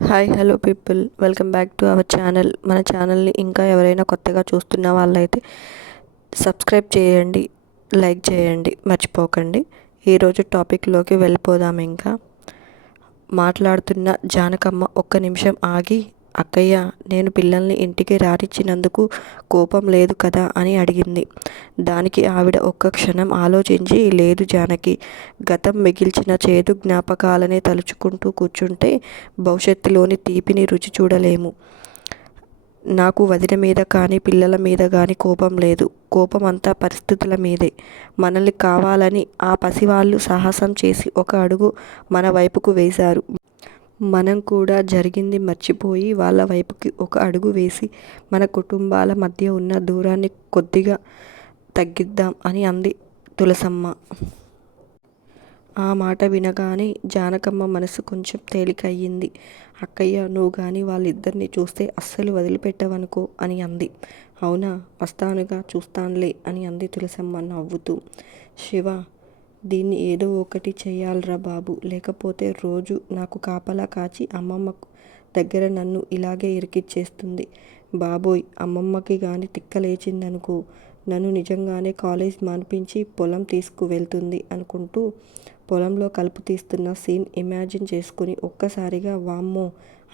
Hi hello people, welcome back to our channel. మన ఛానల్ని ఇంకా ఎవరైనా కొత్తగా చూస్తున్న వాళ్ళైతే సబ్స్క్రైబ్ చేయండి, లైక్ చేయండి, మర్చిపోకండి. ఈరోజు టాపిక్లోకి వెళ్ళిపోదాం. ఇంకా మాట్లాడుతున్న జానకమ్మ ఒక్క నిమిషం ఆగి, అక్కయ్య, నేను పిల్లల్ని ఇంటికి రానిచ్చినందుకు కోపం లేదు కదా అని అడిగింది. దానికి ఆవిడ ఒక్క క్షణం ఆలోచించి, లేదు జానకి, గతం మిగిల్చిన చేదు జ్ఞాపకాలనే తలుచుకుంటూ కూర్చుంటే భవిష్యత్తులోని తీపిని రుచి చూడలేము. నాకు వదిన మీద కానీ పిల్లల మీద కానీ కోపం లేదు. కోపం అంతా పరిస్థితుల మీదే. మనల్ని కావాలని ఆ పసివాళ్ళు సాహసం చేసి ఒక అడుగు మన వైపుకు వేశారు. మనం కూడా జరిగింది మర్చిపోయి వాళ్ళ వైపుకి ఒక అడుగు వేసి మన కుటుంబాల మధ్య ఉన్న దూరాన్ని కొద్దిగా తగ్గిద్దాం అని అంది తులసమ్మ. ఆ మాట వినగానే జానకమ్మ మనసు కొంచెం తేలికయ్యింది. అక్కయ్య, నువ్వు కానీ వాళ్ళిద్దరిని చూస్తే అస్సలు వదిలిపెట్టవనుకో అని అంది. అవునా, వస్తానుగా, చూస్తానులే అని అంది తులసమ్మ నవ్వుతూ. శివ, దీన్ని ఏదో ఒకటి చెయ్యాలిరా బాబు, లేకపోతే రోజు నాకు కాపలా కాచి అమ్మమ్మ దగ్గర నన్ను ఇలాగే ఇరికిచ్చేస్తుంది. బాబోయ్, అమ్మమ్మకి గాని తిక్కలేచిందనుకో, నన్ను నిజంగానే కాలేజ్ మాన్పించి పొలం తీసుకువెళ్తుంది అనుకుంటూ పొలంలో కలుపు తీస్తున్న సీన్ ఇమాజిన్ చేసుకుని ఒక్కసారిగా వామ్మో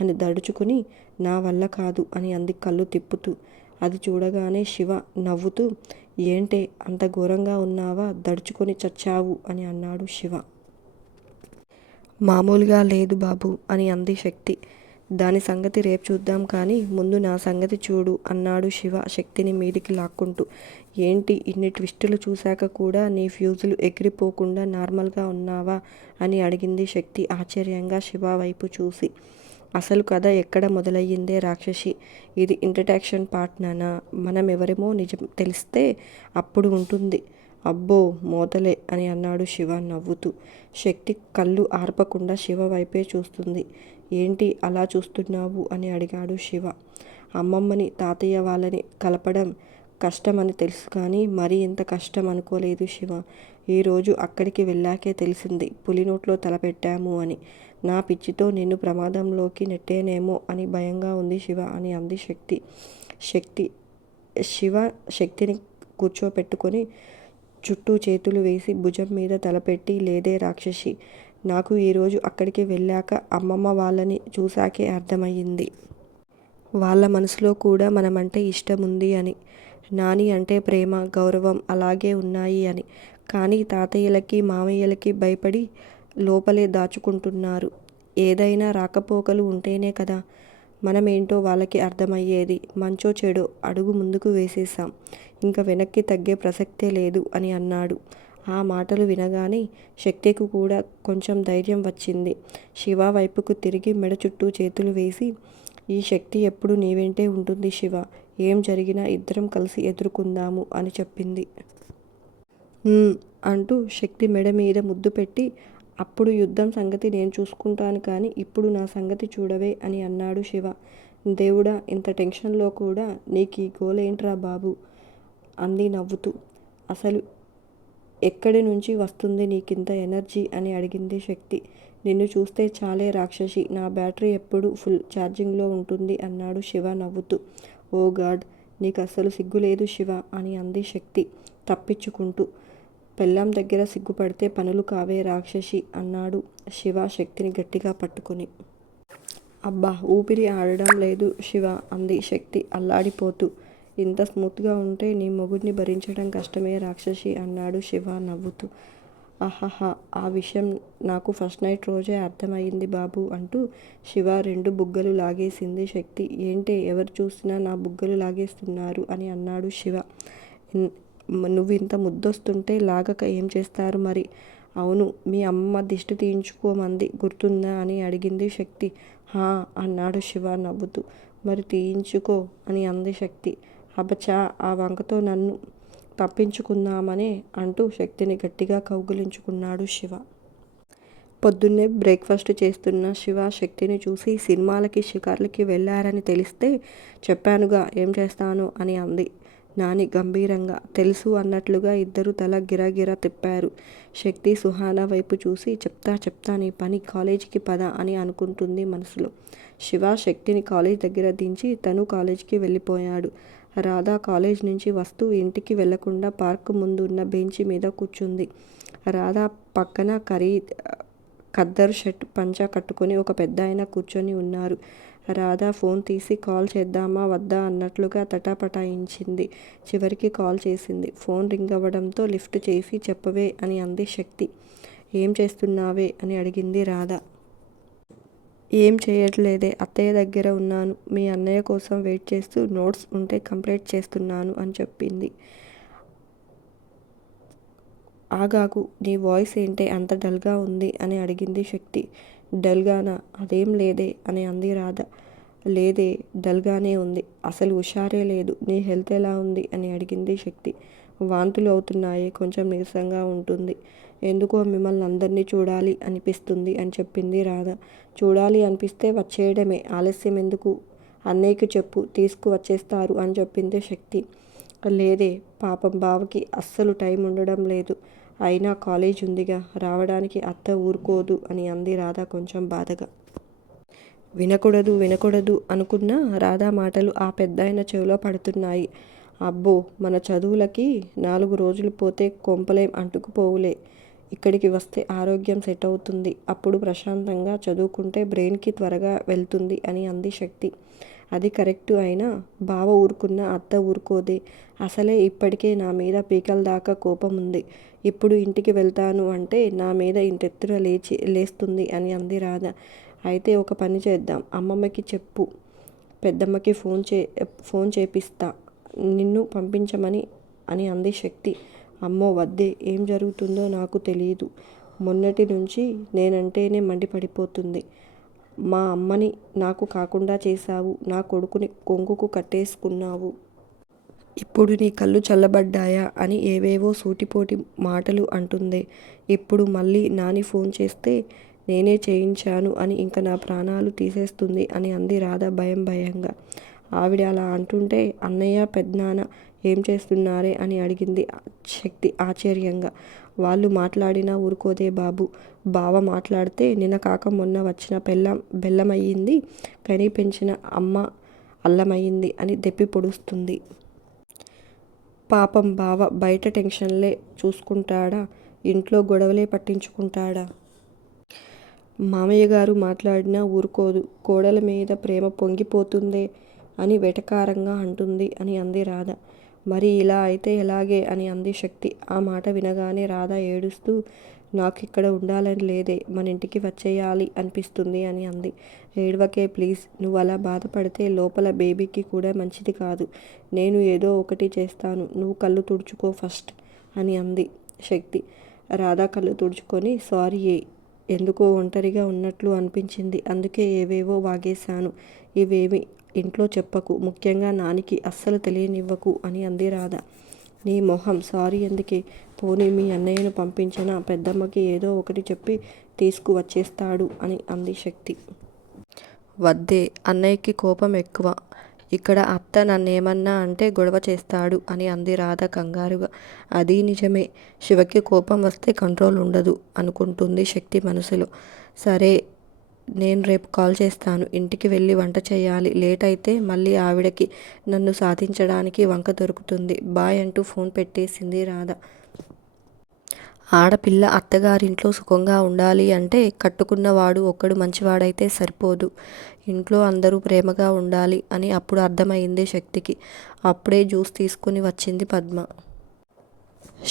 అని దడుచుకుని, నా వల్ల కాదు అని అంది కళ్ళు తిప్పుతూ. అది చూడగానే శివ నవ్వుతూ, ఏంటే అంత ఘోరంగా ఉన్నావా, దడుచుకొని చచ్చావు అని అన్నాడు శివ. మామూలుగా లేదు బాబు అని అంది శక్తి. దాని సంగతి రేపు చూద్దాం కానీ ముందు నా సంగతి చూడు అన్నాడు శివ శక్తిని మీదికి లాక్కుంటూ. ఏంటి, ఇన్ని ట్విస్టులు చూశాక కూడా నీ ఫ్యూజులు ఎగిరిపోకుండా నార్మల్గా ఉన్నావా అని అడిగింది శక్తి ఆశ్చర్యంగా శివ వైపు చూసి. అసలు కథ ఎక్కడ మొదలయ్యిందే రాక్షసి, ఇది ఇంట్రడక్షన్ పార్ట్నా? మనం ఎవరేమో నిజం తెలిస్తే అప్పుడు ఉంటుంది. అబ్బో మోతలే అని అన్నాడు శివ నవ్వుతూ. శక్తి కళ్ళు ఆర్పకుండా శివ వైపే చూస్తుంది. ఏంటి అలా చూస్తున్నావు అని అడిగాడు శివ. అమ్మమ్మని తాతయ్య వాళ్ళని కలపడం కష్టమని తెలుసు కానీ మరీ ఇంత కష్టం అనుకోలేదు శివ. ఈరోజు అక్కడికి వెళ్ళాకే తెలిసింది పులి నోట్లో తలపెట్టాము అని. నా పిచ్చితో నిన్ను ప్రమాదంలోకి నెట్టేనేమో అని భయంగా ఉంది శివ అని అంది శక్తి. శివ శక్తిని కూర్చోపెట్టుకొని చుట్టూ చేతులు వేసి భుజం మీద తలపెట్టి, లేదే రాక్షసి, నాకు ఈరోజు అక్కడికి వెళ్ళాక అమ్మమ్మ వాళ్ళని చూశాకే అర్థమయ్యింది. వాళ్ళ మనసులో కూడా మనమంటే ఇష్టం ఉంది అని. నాని అంటే ప్రేమ, గౌరవం అలాగే ఉన్నాయి అని. కానీ తాతయ్యలకి మామయ్యలకి భయపడి లోపలే దాచుకుంటున్నారు. ఏదైనా రాకపోకలు ఉంటేనే కదా మనమేంటో వాళ్ళకి అర్థమయ్యేది. మంచో చెడో అడుగు ముందుకు వేసేసాం, ఇంకా వెనక్కి తగ్గే ప్రసక్తే లేదు అని అన్నాడు. ఆ మాటలు వినగానే శక్తికి కూడా కొంచెం ధైర్యం వచ్చింది. శివ వైపుకు తిరిగి మెడ చుట్టూ చేతులు వేసి, ఈ శక్తి ఎప్పుడు నీ వెంటే ఉంటుంది శివ, ఏం జరిగినా ఇద్దరం కలిసి ఎదుర్కొందాము అని చెప్పింది. అంటూ శక్తి మెడ మీద ముద్దు పెట్టి, అప్పుడు యుద్ధం సంగతి నేను చూసుకుంటాను కానీ ఇప్పుడు నా సంగతి చూడవే అని అన్నాడు శివ. దేవుడా, ఇంత టెన్షన్లో కూడా నీకు ఈ గోలేంట్రా బాబు అంది నవ్వుతూ. అసలు ఎక్కడి నుంచి వస్తుంది నీకింత ఎనర్జీ అని అడిగింది శక్తి. నిన్ను చూస్తే చాలే రాక్షసి, నా బ్యాటరీ ఎప్పుడు ఫుల్ ఛార్జింగ్లో ఉంటుంది అన్నాడు శివ నవ్వుతూ. ఓ గాడ్, నీకు అస్సలు సిగ్గులేదు శివ అని అంది శక్తి తప్పించుకుంటూ. పెళ్ళాం దగ్గర సిగ్గుపడితే పనులు కావే రాక్షసి అన్నాడు శివ శక్తిని గట్టిగా పట్టుకొని. అబ్బా, ఊపిరి ఆడడం లేదు శివ అంది శక్తి అల్లాడిపోతూ. ఇంత స్మూత్గా ఉంటే నీ మొగుడిని భరించడం కష్టమే రాక్షసి అన్నాడు శివ నవ్వుతూ. ఆహాహా, ఆ విషయం నాకు ఫస్ట్ నైట్ రోజే అర్థమయ్యింది బాబు అంటూ శివ రెండు బుగ్గలు లాగేసింది శక్తి. ఏంటే, ఎవరు చూసినా నా బుగ్గలు లాగేస్తున్నారు అని అన్నాడు శివ. నువ్వు ఇంత ముద్దొస్తుంటే లాగక ఏం చేస్తారు మరి? అవును, మీ అమ్మ దిష్టి తీయించుకోమంది గుర్తుందా అని అడిగింది శక్తి. హా అన్నాడు శివ నవ్వుతూ. మరి తీయించుకో అని అంది శక్తి. అబచా, ఆ వంకతో నన్ను తప్పించుకుందామనే అంటూ శక్తిని గట్టిగా కౌగిలించుకున్నాడు శివ. పొద్దున్నే బ్రేక్ఫాస్ట్ చేస్తున్న శివ శక్తిని చూసి, సినిమాలకి షికార్లకి వెళ్ళారని తెలిస్తే చెప్పానుగా ఏం చేస్తాను అని అంది నాని గంభీరంగా. తెలుసు అన్నట్లుగా ఇద్దరు తల గిరగిరా తిప్పారు. శక్తి సుహానా వైపు చూసి చెప్తా నీ పని, కాలేజీకి పద అని అనుకుంటుంది మనసులో. శివ శక్తిని కాలేజ్ దగ్గర దించి తను కాలేజీకి వెళ్ళిపోయాడు. రాధ కాలేజ్ నుంచి వస్తూ ఇంటికి వెళ్లకుండా పార్క్ ముందు ఉన్న బెంచి మీద కూర్చుంది. రాధ పక్కన ఖద్దరు షర్ట్ పంచా కట్టుకుని ఒక పెద్దాయన కూర్చొని ఉన్నారు. రాధ ఫోన్ తీసి కాల్ చేద్దామా వద్దా అన్నట్లుగా తటాపటాయించింది. చివరికి కాల్ చేసింది. ఫోన్ రింగ్ అవ్వడంతో లిఫ్ట్ చేసి చెప్పవే అని అంది శక్తి. ఏం చేస్తున్నావే అని అడిగింది రాధ. ఏం చేయట్లేదే, అత్తయ్య దగ్గర ఉన్నాను. మీ అన్నయ్య కోసం వెయిట్ చేస్తూ నోట్స్ ఉంటే కంప్లీట్ చేస్తున్నాను అని చెప్పింది. ఆగాగు, నీ వాయిస్ ఏంటే అంత డల్గా ఉంది అని అడిగింది శక్తి. డల్గానా? అదేం లేదే అని అంది రాధ. లేదే, డల్గానే ఉంది. అసలు హుషారే లేదు. నీ హెల్త్ ఎలా ఉంది అని అడిగింది శక్తి. వాంతులు అవుతున్నాయి, కొంచెం నీరసంగా ఉంటుంది. ఎందుకో మిమ్మల్ని అందరినీ చూడాలి అనిపిస్తుంది అని చెప్పింది రాధ. చూడాలి అనిపిస్తే వచ్చేయడమే, ఆలస్యం ఎందుకు? అన్నయ్యకి చెప్పు, తీసుకువచ్చేస్తారు అని చెప్పింది శక్తి. లేదే, పాపం బావకి అస్సలు టైం ఉండడం లేదు. అయినా కాలేజ్ ఉందిగా, రావడానికి అత్త ఊరుకోదు అని అంది రాధ కొంచెం బాధగా. వినకూడదు అనుకున్న రాధా మాటలు ఆ పెద్దాయన చెవిలో పడుతున్నాయి. అబ్బో, మన చదువులకి 4 రోజులు పోతే కొంపలేం అంటుకుపోవులే. ఇక్కడికి వస్తే ఆరోగ్యం సెట్ అవుతుంది. అప్పుడు ప్రశాంతంగా చదువుకుంటే బ్రెయిన్కి త్వరగా వెళ్తుంది అని అంది శక్తి. అది కరెక్టు. అయినా బావ ఊరుకున్న అత్త ఊరుకోదే. అసలే ఇప్పటికే నా మీద పీకల దాకా కోపం ఉంది. ఇప్పుడు ఇంటికి వెళ్తాను అంటే నా మీద ఇంతెత్తున లేస్తుంది అని అంది రాధ. అయితే ఒక పని చేద్దాం, అమ్మమ్మకి చెప్పు, పెద్దమ్మకి ఫోన్ చేపిస్తా, నిన్ను పంపించమని అని అంది శక్తి. అమ్మో వద్దే, ఏం జరుగుతుందో నాకు తెలియదు. మొన్నటి నుంచి నేనంటేనే మండిపడిపోతుంది. మా అమ్మని నాకు కాకుండా చేశావు, నా కొడుకుని కొంగుకు కట్టేసుకున్నావు. ఇప్పుడు నీ కళ్ళు చల్లబడ్డాయా అని ఏవేవో సూటిపోటి మాటలు అంటుందే. ఇప్పుడు మళ్ళీ నాని ఫోన్ చేస్తే నేనే చేయించాను అని ఇంక నా ప్రాణాలు తీసేస్తుంది అని అంది రాధ భయంగా. ఆవిడ అలా అంటుంటే అన్నయ్య పెద్దనాన్న ఏం చేస్తున్నారే అని అడిగింది శక్తి ఆశ్చర్యంగా. వాళ్ళు మాట్లాడినా ఊరుకోదే బాబు. బావ మాట్లాడితే నిన్న కాక మొన్న వచ్చిన పెళ్ళం బెల్లమయ్యింది, కని పెంచిన అమ్మ అల్లమయ్యింది అని దెప్పి పొడుస్తుంది. పాపం బావ బయట టెన్షన్లే చూసుకుంటాడా, ఇంట్లో గొడవలే పట్టించుకుంటాడా? మామయ్య గారు మాట్లాడినా ఊరుకోదు. కోడల మీద ప్రేమ పొంగిపోతుందే అని వెటకారంగా అంటుంది అని అంది రాధ. మరి ఇలా అయితే ఎలాగే అని అంది శక్తి. ఆ మాట వినగానే రాధ ఏడుస్తూ, నాకు ఇక్కడ ఉండాలని లేదే, మన ఇంటికి వచ్చేయాలి అనిపిస్తుంది అని అంది. ఏడవకే ప్లీజ్, నువ్వు అలా బాధపడితే లోపల బేబీకి కూడా మంచిది కాదు. నేను ఏదో ఒకటి చేస్తాను, నువ్వు కళ్ళు తుడుచుకో ఫస్ట్ అని అంది శక్తి. రాధ కళ్ళు తుడుచుకొని సారీ, ఎందుకో ఒంటరిగా ఉన్నట్లు అనిపించింది, అందుకే ఏవేవో వాగేశాను. ఇవేమి ఇంట్లో చెప్పకు, ముఖ్యంగా నానికి అస్సలు తెలియనివ్వకు అని అంది రాధ. నీ మొహం, సారీ ఎందుకే? పోనీ మీ అన్నయ్యను పంపించనా, పెద్దమ్మకి ఏదో ఒకటి చెప్పి తీసుకువచ్చేస్తాడు అని అంది శక్తి. వద్దే, అన్నయ్యకి కోపం ఎక్కువ. ఇక్కడ అత్త నన్నేమన్నా అంటే గొడవ చేస్తాడు అని అంది రాధ కంగారుగా. అది నిజమే, శివకి కోపం వస్తే కంట్రోల్ ఉండదు అనుకుంటుంది శక్తి మనసులో. సరే, నేను రేపు కాల్ చేస్తాను. ఇంటికి వెళ్ళి వంట చేయాలి. లేట్ అయితే మళ్ళీ ఆవిడకి నన్ను సాధించడానికి వంక దొరుకుతుంది. బాయ్ అంటూ ఫోన్ పెట్టేసింది రాధ. ఆడపిల్ల అత్తగారింట్లో సుఖంగా ఉండాలి అంటే కట్టుకున్నవాడు ఒక్కడు మంచివాడైతే సరిపోదు, ఇంట్లో అందరూ ప్రేమగా ఉండాలి అని అప్పుడు అర్థమైంది శక్తికి. అప్పుడే జ్యూస్ తీసుకుని వచ్చింది పద్మ.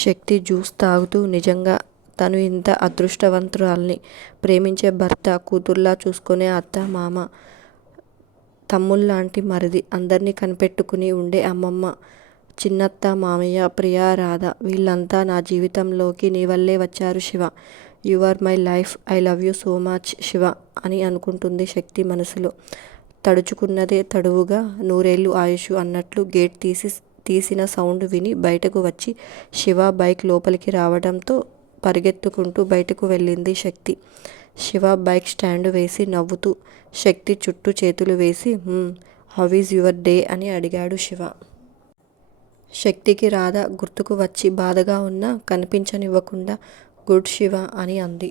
శక్తి జ్యూస్ తాగుతూ, నిజంగా తను ఇంత అదృష్టవంతురాల్ని, ప్రేమించే భర్త, కూతుర్లా చూసుకునే అత్త, మామ, తమ్ముళ్లాంటి మరిది, అందరినీ కనిపెట్టుకుని ఉండే అమ్మమ్మ, చిన్నత్త, మామయ్య, ప్రియా, రాధ, వీళ్ళంతా నా జీవితంలోకి నీ వల్లే వచ్చారు Shiva. You are my life, I love you so much Shiva అని అనుకుంటుంది శక్తి మనసులో. తడుచుకున్నదే తడువుగా నూరేళ్లు ఆయుష్ అన్నట్లు గేట్ తీసిన సౌండ్ విని బయటకు వచ్చి శివ బైక్ లోపలికి రావడంతో పరిగెత్తుకుంటూ బయటకు వెళ్ళింది శక్తి. శివ బైక్ స్టాండ్ వేసి నవ్వుతూ శక్తి చుట్టూ చేతులు వేసి హౌ ఈజ్ యువర్ డే అని అడిగాడు శివ. శక్తికి రాధ గుర్తుకు వచ్చి బాధగా ఉన్నా కనిపించనివ్వకుండా గుడ్ శివ అని అంది.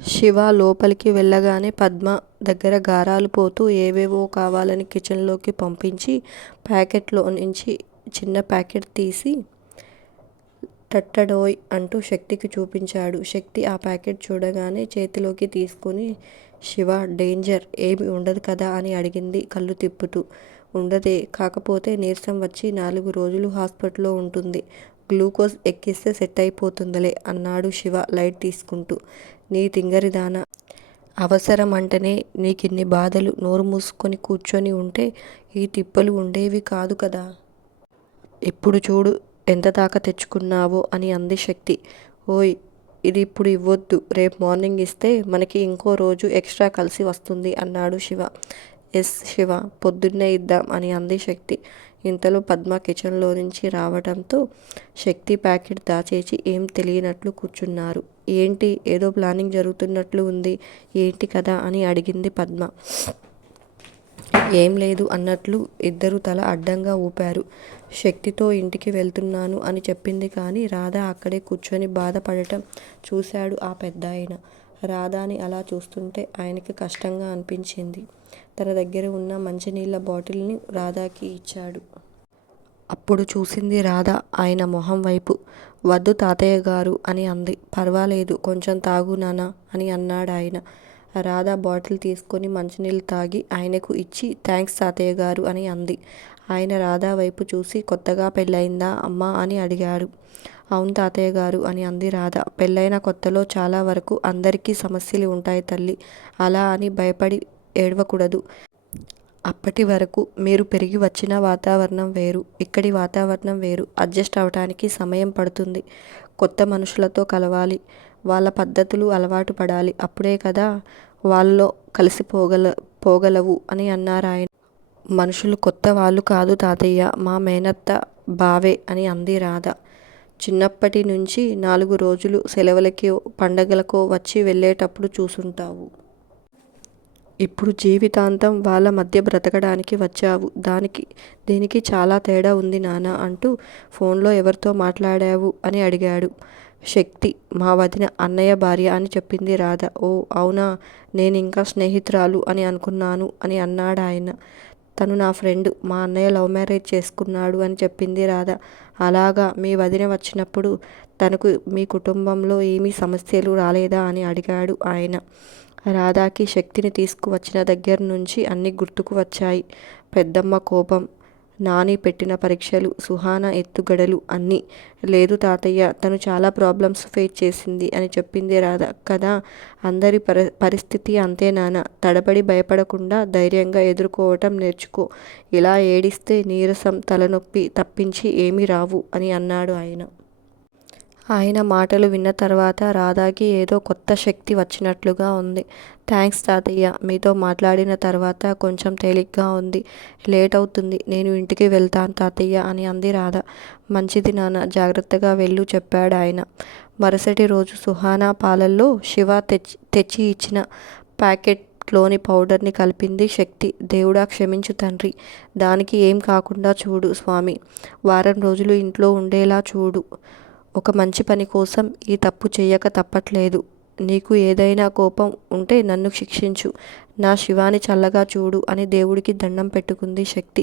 శివ లోపలికి వెళ్ళగానే పద్మ దగ్గర గారాలు పోతూ ఏవేవో కావాలని కిచెన్లోకి పంపించి ప్యాకెట్లో నుంచి చిన్న ప్యాకెట్ తీసి టట్టడోయ్ అంటూ శక్తికి చూపించాడు. శక్తి ఆ ప్యాకెట్ చూడగానే చేతిలోకి తీసుకుని శివ డేంజర్ ఏమి ఉండదు కదా అని అడిగింది కళ్ళు తిప్పుతూ. ఉండదే, కాకపోతే నీరసం వచ్చి 4 రోజులు హాస్పిటల్లో ఉంటుంది. గ్లూకోజ్ ఎక్కిస్తే సెట్ అయిపోతుందిలే అన్నాడు శివ లైట్ తీసుకుంటూ. నీ తింగరిదానా, అవసరం అంటేనే నీకిన్ని బాధలు, నోరు మూసుకొని కూర్చొని ఉంటే ఈ తిప్పలు ఉండేవి కాదు కదా. ఇప్పుడు చూడు ఎంత దాకా తెచ్చుకున్నావో అని అంది శక్తి. ఓయ్, ఇది ఇప్పుడు ఇవ్వొద్దు, రేపు మార్నింగ్ ఇస్తే మనకి ఇంకో రోజు ఎక్స్ట్రా కలిసి వస్తుంది అన్నాడు శివ. ఎస్ శివ, పొద్దున్నే ఇద్దాం అని అంది శక్తి. ఇంతలో పద్మ కిచెన్లో నుంచి రావడంతో శక్తి ప్యాకెట్ దాచేసి ఏం తెలియనట్లు కూర్చున్నారు. ఏంటి, ఏదో ప్లానింగ్ జరుగుతున్నట్లు ఉంది, ఏంటి కదా అని అడిగింది పద్మ. ఏం లేదు అన్నట్లు ఇద్దరు తల అడ్డంగా ఊపారు. శక్తితో ఇంటికి వెళ్తున్నాను అని చెప్పింది కానీ రాధ అక్కడే కూర్చొని బాధపడటం చూశాడు ఆ పెద్దాయన. రాధాని అలా చూస్తుంటే ఆయనకి కష్టంగా అనిపించింది. తన దగ్గర ఉన్న మంచినీళ్ళ బాటిల్ని రాధాకి ఇచ్చాడు. అప్పుడు చూసింది రాధ ఆయన మొహం వైపు. వద్దు తాతయ్య గారు అని అంది. పర్వాలేదు, కొంచెం తాగు నానా అని అన్నాడాయన. రాధ బాటిల్ తీసుకొని మంచినీళ్ళు తాగి ఆయనకు ఇచ్చి థ్యాంక్స్ తాతయ్య గారు అని అంది. ఆయన రాధా వైపు చూసి కొత్తగా పెళ్ళయిందా అమ్మా అని అడిగాడు. అవును తాతయ్య గారు అని అంది రాధ. పెళ్ళైన కొత్తలో చాలా వరకు అందరికీ సమస్యలు ఉంటాయి తల్లి, అలా అని భయపడి ఏడవకూడదు. అప్పటి వరకు మీరు పెరిగి వచ్చిన వాతావరణం వేరు, ఇక్కడి వాతావరణం వేరు. అడ్జస్ట్ అవటానికి సమయం పడుతుంది. కొత్త మనుషులతో కలవాలి, వాళ్ళ పద్ధతులు అలవాటు పడాలి. అప్పుడే కదా వాళ్ళలో పోగలవు అని అన్నారాయన. మనుషులు కొత్త వాళ్ళు కాదు తాతయ్య, మా మేనత్త బావే అని అంది రాధ. చిన్నప్పటి నుంచి 4 రోజులు సెలవులకో పండగలకో వచ్చి వెళ్ళేటప్పుడు చూసుంటావు. ఇప్పుడు జీవితాంతం వాళ్ళ మధ్య బ్రతకడానికి వచ్చావు. దీనికి చాలా తేడా ఉంది నాన్న అంటూ ఫోన్లో ఎవరితో మాట్లాడావు అని అడిగాడు. శక్తి, మా వదిన అన్నయ్య భార్య అని చెప్పింది రాధ. ఓ అవునా, నేనింకా స్నేహితురాలు అని అనుకున్నాను అని అన్నాడాయన. తను నా ఫ్రెండ్, మా అన్నయ్య లవ్ మ్యారేజ్ చేసుకున్నాడు అని చెప్పింది రాధ. అలాగా, మీ వదిన వచ్చినప్పుడు తనకు మీ కుటుంబంలో ఏమీ సమస్యలు రాలేదా అని అడిగాడు ఆయన. రాధాకి శక్తిని తీసుకువచ్చిన దగ్గర నుంచి అన్నీ గుర్తుకు వచ్చాయి. పెద్దమ్మ కోపం, నాని పెట్టిన పరీక్షలు, సుహాన ఎత్తుగడలు అన్నీ. లేదు తాతయ్య, తను చాలా ప్రాబ్లమ్స్ ఫేస్ చేసింది అని చెప్పింది రాధ. కదా, అందరి పరిస్థితి అంతే నాన్న. తడబడి భయపడకుండా ధైర్యంగా ఎదుర్కోవటం నేర్చుకో. ఇలా ఏడిస్తే నీరసం, తలనొప్పి తప్పించి ఏమీ రావు అని అన్నాడు ఆయన. ఆయన మాటలు విన్న తర్వాత రాధాకి ఏదో కొత్త శక్తి వచ్చినట్లుగా ఉంది. థ్యాంక్స్ తాతయ్య, మీతో మాట్లాడిన తర్వాత కొంచెం తేలిగ్గా ఉంది. లేట్ అవుతుంది, నేను ఇంటికి వెళ్తాను తాతయ్య అని అంది రాధ. మంచిది నాన్న, జాగ్రత్తగా వెళ్ళు చెప్పాడు ఆయన. మరుసటి రోజు సుహానా పాలల్లో శివ తెచ్చి ఇచ్చిన ప్యాకెట్లోని పౌడర్ని కలిపింది శక్తి. దేవుడా క్షమించు తండ్రి, దానికి ఏం కాకుండా చూడు స్వామి. వారం రోజులు ఇంట్లో ఉండేలా చూడు. ఒక మంచి పని కోసం ఈ తప్పు చెయ్యక తప్పట్లేదు. నీకు ఏదైనా కోపం ఉంటే నన్ను శిక్షించు, నా శివాని చల్లగా చూడు అని దేవుడికి దండం పెట్టుకుంది శక్తి.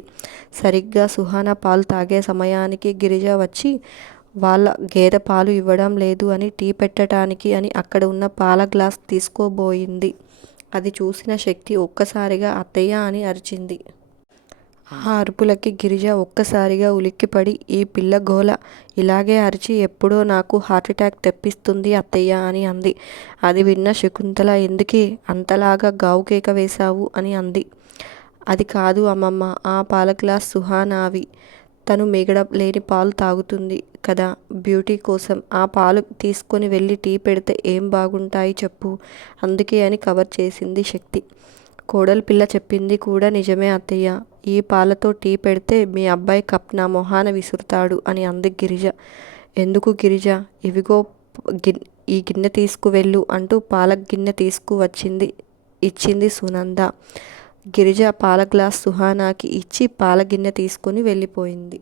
సరిగ్గా సుహాన పాలు తాగే సమయానికి గిరిజ వచ్చి వాళ్ళ గేదె పాలు ఇవ్వడం లేదు అని టీ పెట్టడానికి అని అక్కడ ఉన్న పాల గ్లాస్ తీసుకోబోయింది. అది చూసిన శక్తి ఒక్కసారిగా అత్తయ్య అని అరిచింది. ఆ అరుపులకి గిరిజ ఒక్కసారిగా ఉలిక్కిపడి, ఈ పిల్ల గోల ఇలాగే అరిచి ఎప్పుడో నాకు హార్ట్అటాక్ తెప్పిస్తుంది అత్తయ్య అని అంది. అది విన్న శకుంతల, ఎందుకే అంతలాగా గావు కేక వేశావు అని అంది. అది కాదు అమ్మమ్మ, ఆ పాల గ్లాస్ సుహానావి. తను మిగడ లేని పాలు తాగుతుంది కదా, బ్యూటీ కోసం ఆ పాలు తీసుకొని వెళ్ళి టీ పెడితే ఏం బాగుంటాయి చెప్పు, అందుకే అని కవర్ చేసింది శక్తి. కోడలి పిల్ల చెప్పింది కూడా నిజమే అత్తయ్య, ఈ పాలతో టీ పెడితే మీ అబ్బాయి కప్ నా మొహాన విసురుతాడు అని అంది గిరిజ. ఎందుకు గిరిజ, ఇవిగో ఈ గిన్నె తీసుకువెళ్ళు అంటూ పాల గిన్నె ఇచ్చింది సునంద. గిరిజ పాల గ్లాస్ సుహానాకి ఇచ్చి పాల గిన్నె తీసుకుని వెళ్ళిపోయింది.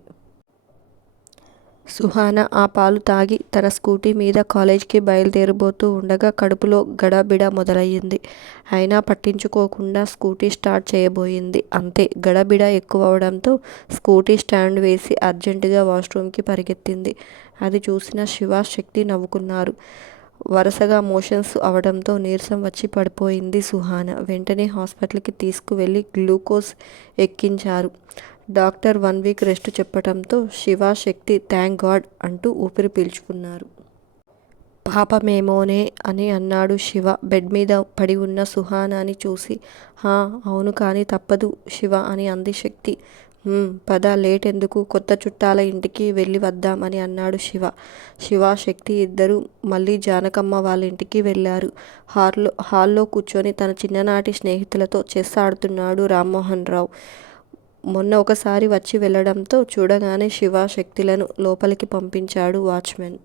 సుహాన ఆ పాలు తాగి తన స్కూటీ మీద కాలేజ్కి బయలుదేరబోతూ ఉండగా కడుపులో గడబిడ మొదలయ్యింది. అయినా పట్టించుకోకుండా స్కూటీ స్టార్ట్ చేయబోయింది. అంతే, గడబిడ ఎక్కువవడంతో స్కూటీ స్టాండ్ వేసి అర్జెంటుగా వాష్రూమ్కి పరిగెత్తింది. అది చూసిన శివ, శక్తి నవ్వుకున్నారు. వరుసగా మోషన్స్ అవడంతో నీరసం వచ్చి పడిపోయింది సుహాన. వెంటనే హాస్పిటల్కి తీసుకువెళ్ళి గ్లూకోజ్ ఎక్కించారు డాక్టర్. 1 వీక్ రెస్ట్ చెప్పడంతో శివ, శక్తి థ్యాంక్ గాడ్ అంటూ ఊపిరి పీల్చుకున్నారు. పాపమేమోనే అని అన్నాడు శివ బెడ్ మీద పడి ఉన్న సుహానాని చూసి. హా, అవును కానీ తప్పదు శివ అని అంది శక్తి. పద, లేట్ ఎందుకు, కొత్త చుట్టాల ఇంటికి వెళ్ళి వద్దాం అని అన్నాడు శివ. శివ, శక్తి ఇద్దరూ మళ్ళీ జానకమ్మ వాళ్ళ ఇంటికి వెళ్ళారు. హాల్లో కూర్చొని తన చిన్ననాటి స్నేహితులతో చెస్ ఆడుతున్నాడు రామ్మోహన్ రావు. మొన్న ఒకసారి వచ్చి వెళ్ళడంతో చూడగానే శివ, శక్తిలను లోపలికి పంపించాడు వాచ్మెన్.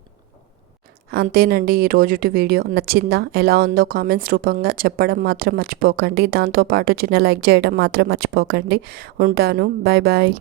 అంతేనండి ఈ రోజుటి వీడియో. నచ్చిందా? ఎలా ఉందో కామెంట్స్ రూపంగా చెప్పడం మాత్రం మర్చిపోకండి. దాంతోపాటు చిన్న లైక్ చేయడం మాత్రం మర్చిపోకండి. ఉంటాను. Bye bye.